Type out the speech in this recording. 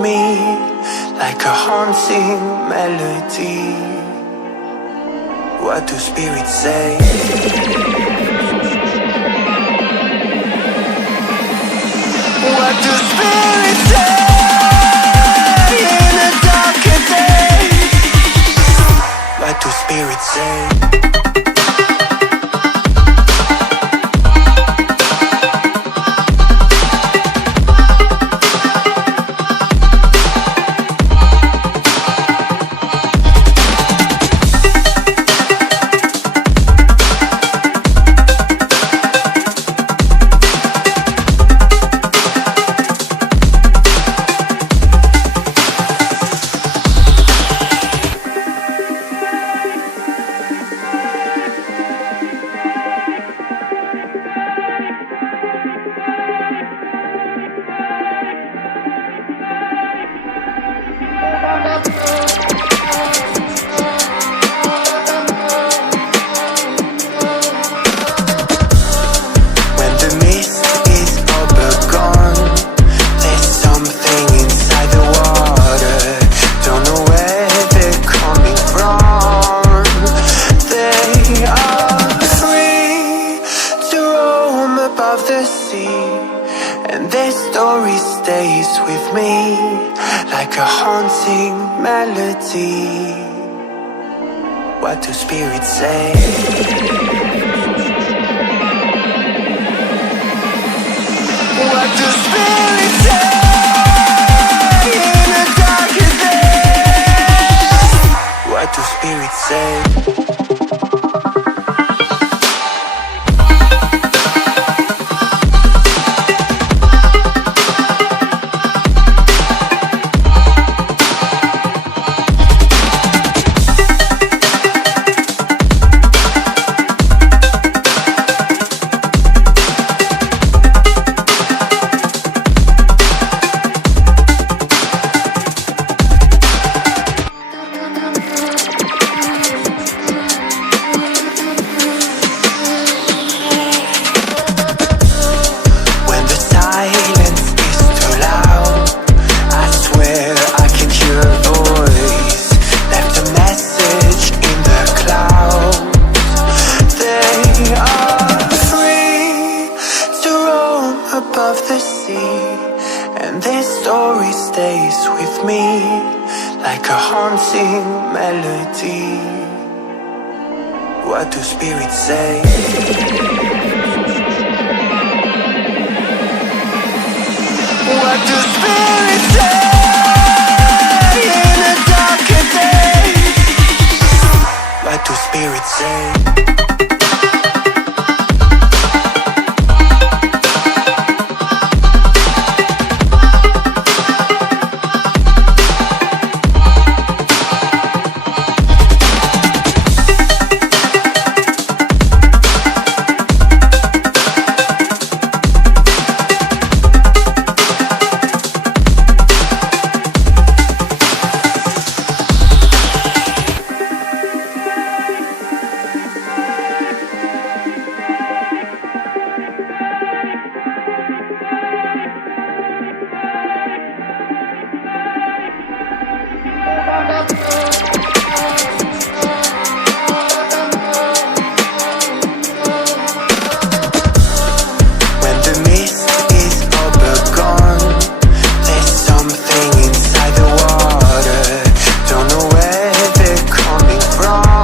me like a haunting melody. What do spirits say? What do spirits say in a darker day? What do spirits say? And their story stays with me like a haunting melody. What do spirits say? What do spirits say in a darker day? What do spirits say? Above the sea, and their story stays with me like a haunting melody. What do spirits say? What do spirits say in a darker day? What do spirits say?